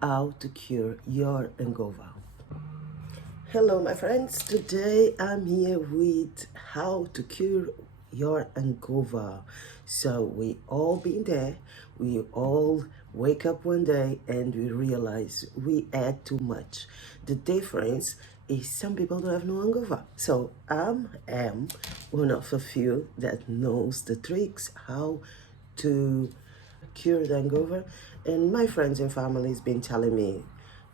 how to cure your hangover. Hello, my friends. Today I'm here with how to cure your hangover. So we all been there. We all wake up one day and we realize we ate too much. The difference is some people don't have no hangover. So I am one of a few that knows the tricks how to cure the hangover. And my friends and family has been telling me,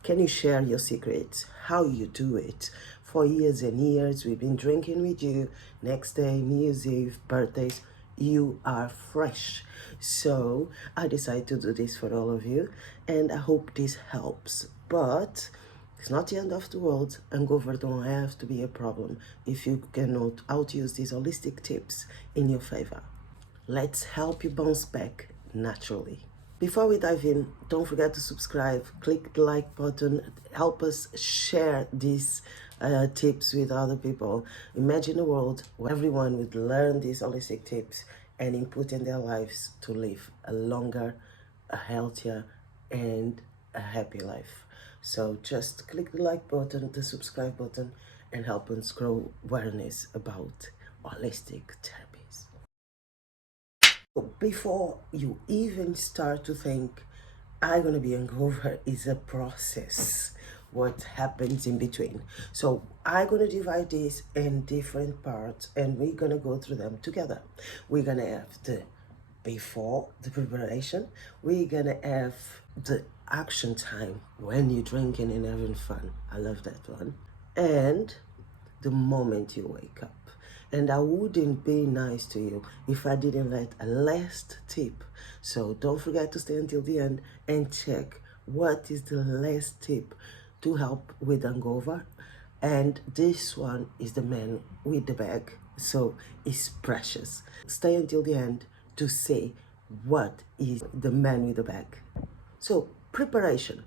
can you share your secrets? How you do it? For years and years, we've been drinking with you. Next day, New Year's Eve, birthdays, you are fresh. So I decided to do this for all of you, and I hope this helps. But it's not the end of the world. Hangover don't have to be a problem if you cannot outuse these holistic tips in your favor. Let's help you bounce back naturally. Before we dive in, don't forget to subscribe, click the like button, help us share these tips with other people. Imagine a world where everyone would learn these holistic tips and input in their lives to live a longer, a healthier, and a happy life. So just click the like button, the subscribe button, and help us grow awareness about holistic therapies. Before you even start to think, I'm gonna be hangover, is a process. What happens in between. So I'm gonna divide this in different parts and we're gonna go through them together. We're gonna have the before the preparation, we're gonna have the action time when you're drinking and having fun. I love that one. And the moment you wake up. And I wouldn't be nice to you if I didn't let a last tip. So don't forget to stay until the end and check what is the last tip to help with hangover. And this one is the man with the bag. So it's precious. Stay until the end to say what is the man with the bag. So preparation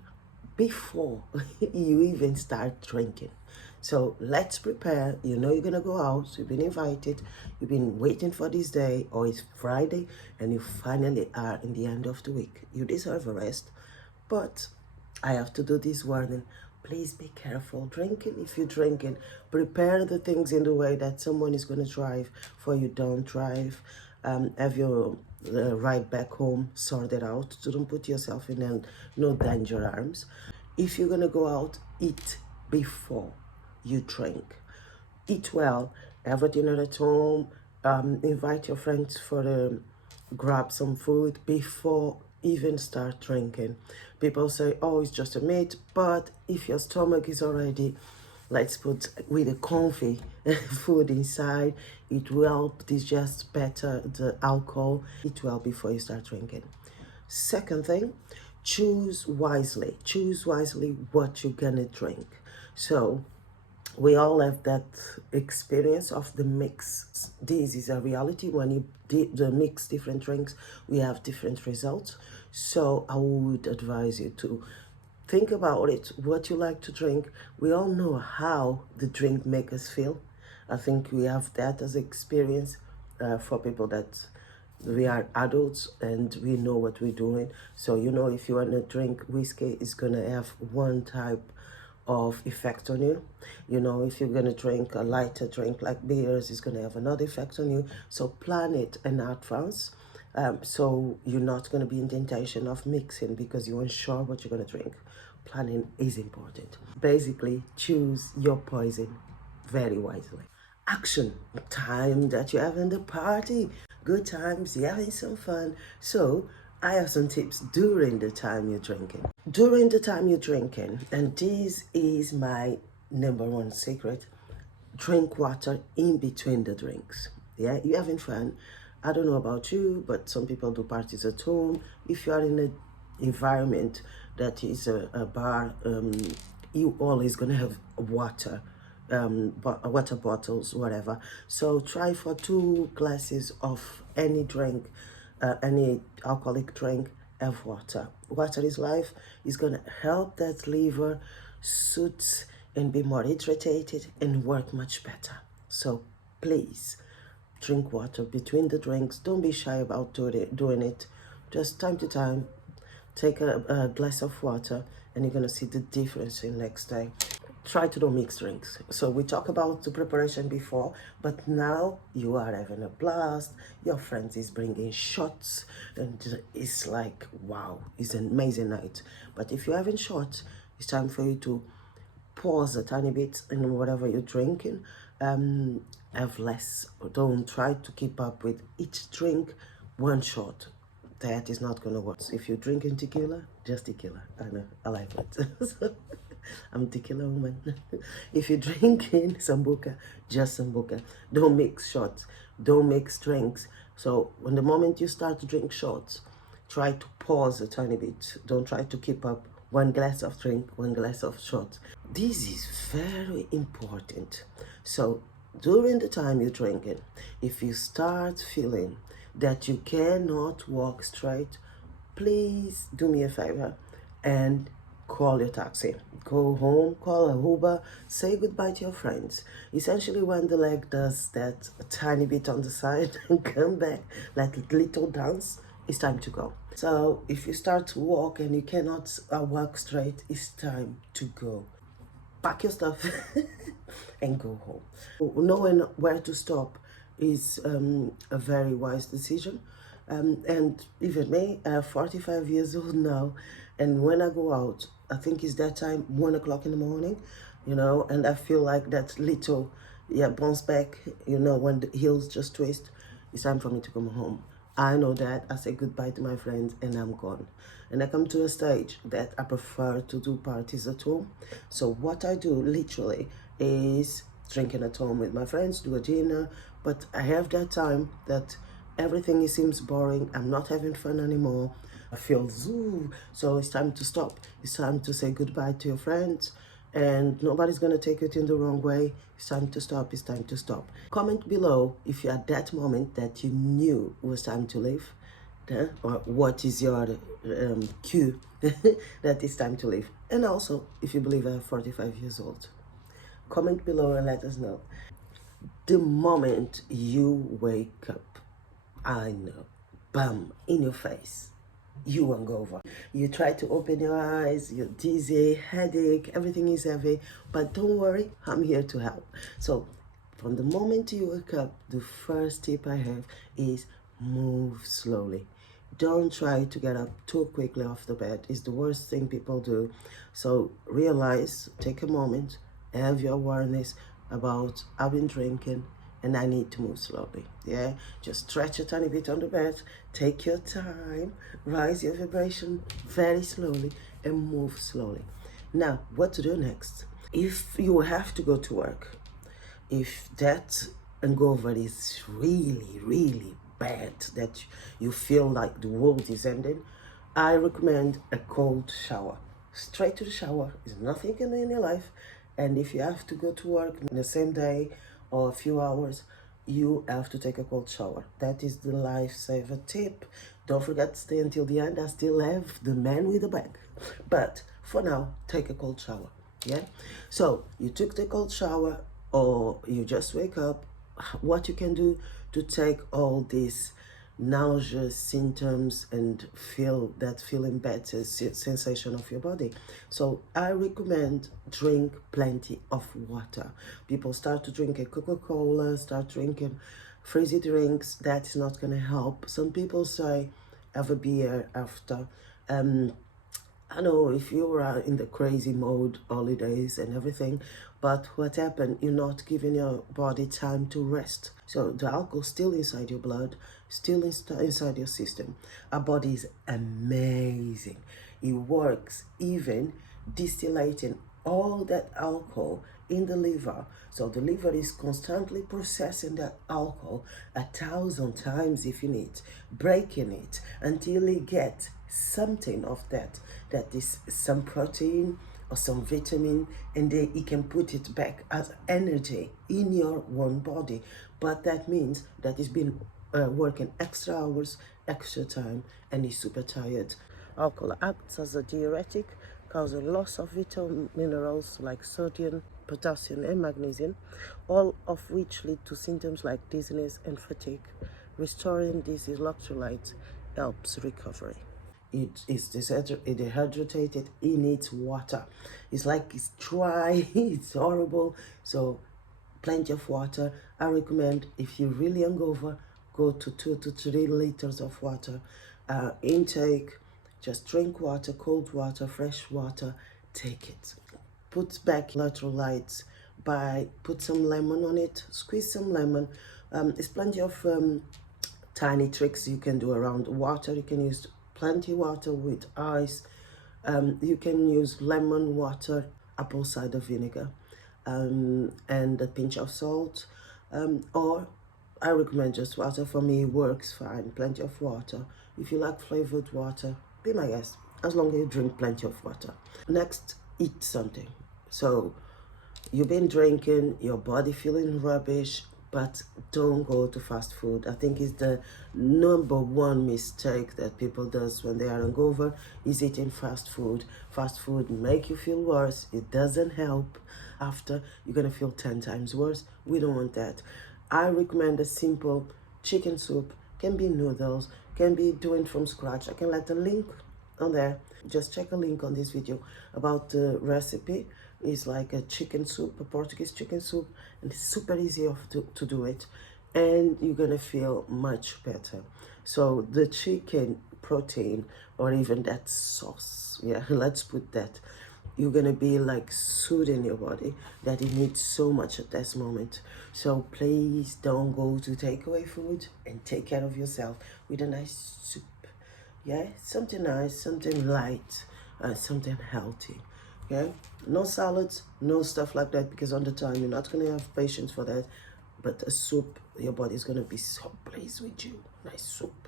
before you even start drinking. So let's prepare. You know you're gonna go out, you've been invited, you've been waiting for this day, or it's Friday and you finally are in the end of the week. You deserve a rest, but I have to do this warning. Please be careful drinking. If you're drinking, prepare the things in the way that someone is going to drive for you. Don't drive. Have your ride back home sorted out. So don't put yourself in no danger arms. If you're going to go out, eat before you drink. Eat well. Have a dinner at home. Invite your friends for grab some food before even start drinking. People say, oh, it's just a meat, but if your stomach is already, let's put with a comfy food inside, it will help digest better the alcohol. Eat well before you start drinking. Second thing, choose wisely. Choose wisely what you're gonna drink. So we all have that experience of the mix. This is a reality. When you mix different drinks, we have different results. So I would advise you to think about it, what you like to drink. We all know how the drink makes us feel. I think we have that as experience for people that we are adults and we know what we're doing. So you know, if you want to drink whiskey, it's gonna have one type of effect on you. You know, if you're gonna drink a lighter drink like beers, it's gonna have another effect on you. So plan it in advance. So you're not gonna be in temptation of mixing because you're unsure what you're gonna drink. Planning is important. Basically, choose your poison very wisely. Action time that you're having the party, good times, you're having some fun. So I have some tips during the time you're drinking. During the time you're drinking, and this is my number one secret, drink water in between the drinks. Yeah, you're having fun. I don't know about you, but some people do parties at home. If you are in an environment that is a bar, you always gonna have water, water bottles, whatever. So try for 2 glasses of any drink, any alcoholic drink, have water. Water is life. It's gonna help that liver suit and be more hydrated and work much better. So please drink water between the drinks. Don't be shy about doing it. Just time to time, take a glass of water and you're gonna see the difference in next day. Try to don't mix drinks. So we talk about the preparation before, but now you are having a blast. Your friends is bringing shots, and it's like, wow, it's an amazing night. But if you're having shots, it's time for you to pause a tiny bit in whatever you're drinking. Have less. Don't try to keep up with each drink. One shot, that is not gonna work. If you're drinking tequila, just tequila. I know, I like it. I'm a tequila woman. If you're drinking sambuca, just sambuca. Don't mix shots. Don't mix drinks. So when the moment you start to drink shots, try to pause a tiny bit. Don't try to keep up one glass of drink, one glass of shot. This is very important. So during the time you're drinking, if you start feeling that you cannot walk straight, please do me a favor and call your taxi. Go home, call a Uber, say goodbye to your friends. Essentially, when the leg does that a tiny bit on the side and come back like a little dance, it's time to go. So if you start to walk and you cannot walk straight, it's time to go. Pack your stuff and go home. Knowing where to stop is a very wise decision. And even me, I'm 45 years old now, and when I go out, I think it's that time, 1 o'clock in the morning, and I feel like that little, yeah, bounce back, when the heels just twist, it's time for me to come home. I know that. I say goodbye to my friends and I'm gone. And I come to a stage that I prefer to do parties at home. So what I do literally is drinking at home with my friends, do a dinner, but I have that time that everything seems boring. I'm not having fun anymore. I feel zoo. So it's time to stop. It's time to say goodbye to your friends, and nobody's gonna take it in the wrong way. It's time to stop. It's time to stop. Comment below if you're at that moment that you knew it was time to leave, or what is your cue that it's time to leave. And also, if you believe I'm 45 years old, comment below and let us know. The moment you wake up, I know, bam, in your face, you won't go over. You try to open your eyes, you're dizzy, headache, everything is heavy, but don't worry, I'm here to help. So from the moment you wake up, the first tip I have is move slowly. Don't try to get up too quickly off the bed. It's the worst thing people do. So realize, take a moment, have your awareness about I've been drinking and I need to move slowly. Yeah, just stretch a tiny bit on the bed, take your time, rise your vibration very slowly and move slowly. Now, what to do next? If you have to go to work, if that hangover is really, really bad, that you feel like the world is ending, I recommend a cold shower. Straight to the shower is nothing you can do in your life. And if you have to go to work in the same day or a few hours, you have to take a cold shower. That is the lifesaver tip. Don't forget to stay until the end. I still have the man with the bag. But for now, take a cold shower. Yeah? So you took the cold shower or you just wake up. What you can do to take all these nausea symptoms and feel that feeling better sensation of your body. So I recommend drink plenty of water. People start to drink a Coca-Cola, start drinking frizzy drinks. That is not going to help. Some people say have a beer after. I know if you are in the crazy mode, holidays and everything, but what happened, you're not giving your body time to rest. So the alcohol still inside your blood, still inside your system. Our body is amazing. It works even distillating all that alcohol in the liver. So the liver is constantly processing that alcohol 1,000 times if you need, breaking it until you get something of that is some protein or some vitamin, and then you can put it back as energy in your own body. But that means that it's been working extra hours, extra time, and is super tired. Alcohol acts as a diuretic, causing loss of vital minerals like sodium, potassium, and magnesium, all of which lead to symptoms like dizziness and fatigue. Restoring these electrolytes helps recovery. it is dehydrated, it needs water. It's like it's dry, it's horrible. So plenty of water. I recommend, if you're really hungover, go to 2 to 3 liters of water intake. Just drink water, cold water, fresh water, take it. Put back electrolytes by, put some lemon on it, squeeze some lemon. There's plenty of tiny tricks you can do around water. You can use plenty water with ice. You can use lemon water, apple cider vinegar, and a pinch of salt, or I recommend just water. For me, it works fine. Plenty of water. If you like flavored water, be my guest, as long as you drink plenty of water. Next, eat something. So you've been drinking, your body feeling rubbish, but don't go to fast food. I think it's the number one mistake that people does when they are hungover, is eating fast food. Fast food make you feel worse. It doesn't help. After, you're gonna feel 10 times worse. We don't want that. I recommend a simple chicken soup. Can be noodles, can be doing from scratch. I can let the link on there. Just check a link on this video about the recipe. It's like a chicken soup, a Portuguese chicken soup, and it's super easy to do it, and you're gonna feel much better. So the chicken protein, or even that sauce, yeah, let's put that, you're gonna be like soothing your body that it needs so much at this moment. So please don't go to takeaway food, and take care of yourself with a nice soup. Yeah, something nice, something light, something healthy. Okay, no salads, no stuff like that, because on the time you're not gonna have patience for that. But a soup, your body's gonna be so pleased with you. Nice soup.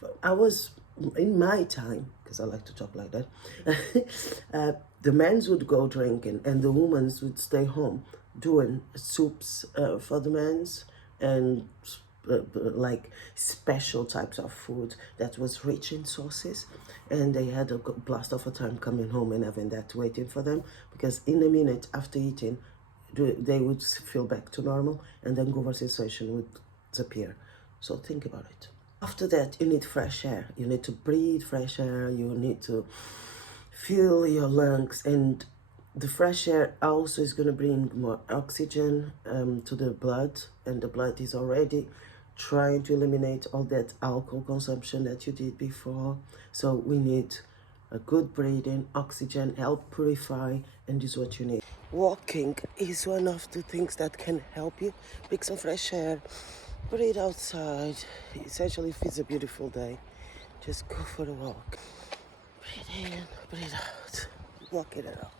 But I was, in my time, because I like to talk like that, the men's would go drinking and the women's would stay home doing soups for the men's, and like special types of food that was rich in sauces, and they had a blast of a time coming home and having that waiting for them, because in a minute after eating they would feel back to normal, and then hangover sensation would disappear. So think about it. After that, you need fresh air. You need to breathe fresh air. You need to fill your lungs, and the fresh air also is going to bring more oxygen to the blood, and the blood is already trying to eliminate all that alcohol consumption that you did before. So we need a good breathing, oxygen, help purify, and this is what you need. Walking is one of the things that can help you pick some fresh air, breathe outside. Essentially, if it's a beautiful day, just go for a walk. Breathe in, breathe out, walk it out.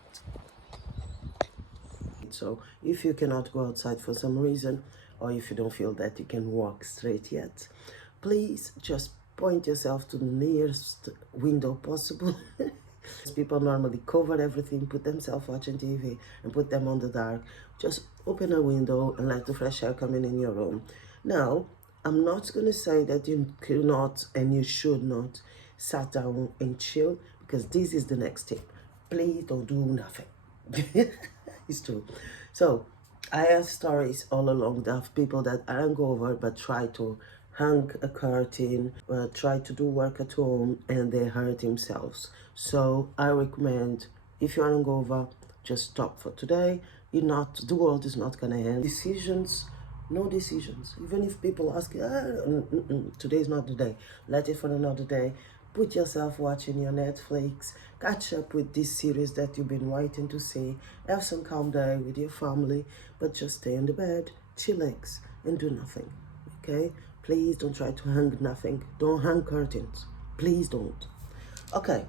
So if you cannot go outside for some reason, or if you don't feel that you can walk straight yet, please just point yourself to the nearest window possible. People normally cover everything, put themselves watching TV, and put them on the dark. Just open a window and let the fresh air come in your room. Now, I'm not going to say that you cannot and you should not sit down and chill, because this is the next tip. Please don't do nothing. It's true. So I have stories all along of people that are hungover but try to hang a curtain, try to do work at home, and they hurt themselves. So I recommend, if you're hungover, just stop for today. You're not, the world is not gonna end. Decisions, no decisions. Even if people ask you, today's not the day, let it for another day. Put yourself watching your Netflix, catch up with this series that you've been waiting to see, have some calm day with your family, but just stay in the bed, chillax, and do nothing, okay? Please don't try to hang nothing. Don't hang curtains. Please don't. Okay.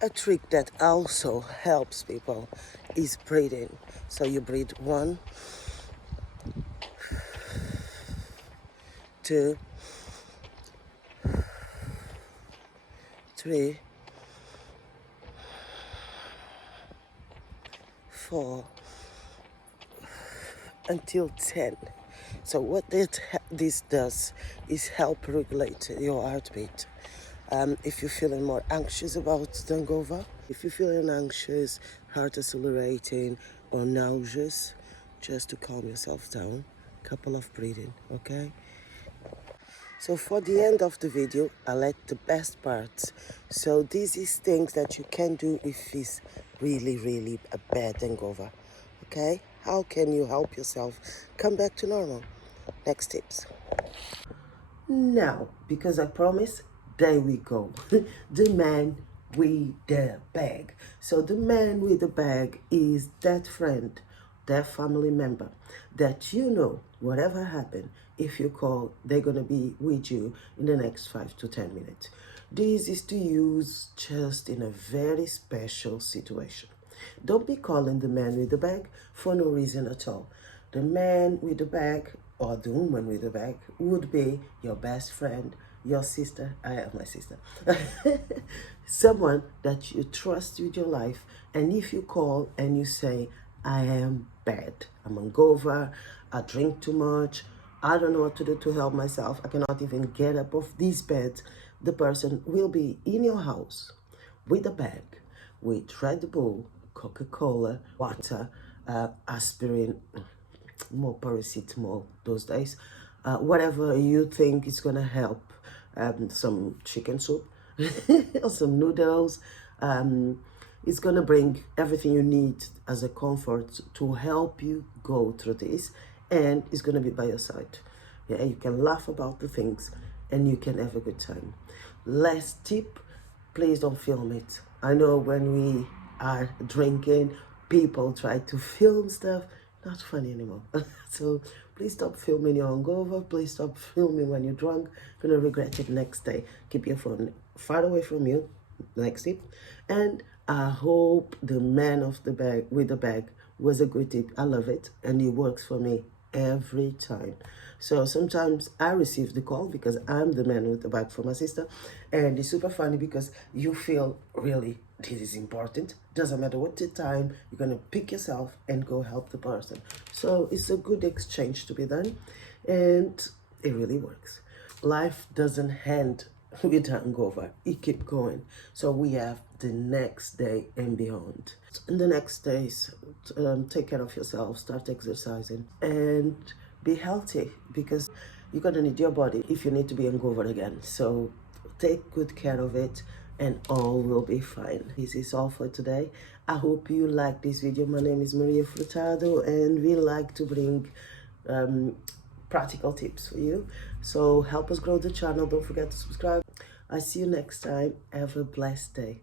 A trick that also helps people is breathing. So you breathe 1, 2, 3, 4, until 10. So what this does is help regulate your heartbeat. If you're feeling more anxious about the hangover, if you're feeling anxious, heart accelerating, or nauseous, just to calm yourself down, couple of breathing, okay? So for the end of the video, I let the best parts. So this is things that you can do if it's really, really a bad hangover. Okay? How can you help yourself come back to normal? Next tips. Now, because I promise, there we go. The man with the bag. So the man with the bag is that friend, that family member that you know, whatever happened, if you call, they're gonna be with you in the next 5 to 10 minutes. This is to use just in a very special situation. Don't be calling the man with the bag for no reason at all. The man with the bag or the woman with the bag would be your best friend, your sister. I am my sister. Someone that you trust with your life. And if you call and you say, I am bad, I'm hungover, I drink too much, I don't know what to do to help myself, I cannot even get up off this bed, the person will be in your house with a bag with Red Bull, Coca-Cola, water, aspirin, more paracetamol those days, whatever you think is gonna help, some chicken soup or some noodles. It's gonna bring everything you need as a comfort to help you go through this, and it's gonna be by your side. Yeah, you can laugh about the things and you can have a good time. Last tip, please don't film it. I know when we are drinking, people try to film stuff. Not funny anymore. So please stop filming your hungover. Please stop filming when you're drunk. Gonna regret it next day. Keep your phone far away from you. Next tip. And I hope the man of the bag with the bag was a good tip. I love it, and it works for me every time. So sometimes I receive the call because I'm the man with the bag for my sister, and it's super funny because you feel really this is important. Doesn't matter what the time, you're gonna pick yourself and go help the person. So it's a good exchange to be done, and it really works. Life doesn't end with hangover, it keep going. So we have the next day and beyond. In the next days, take care of yourself, start exercising, and be healthy, because you're gonna need your body if you need to be hangover again. So take good care of it and all will be fine. This is all for today. I hope you like this video. My name is Maria Furtado, and we like to bring practical tips for you. So help us grow the channel. Don't forget to subscribe. I see you next time. Have a blessed day.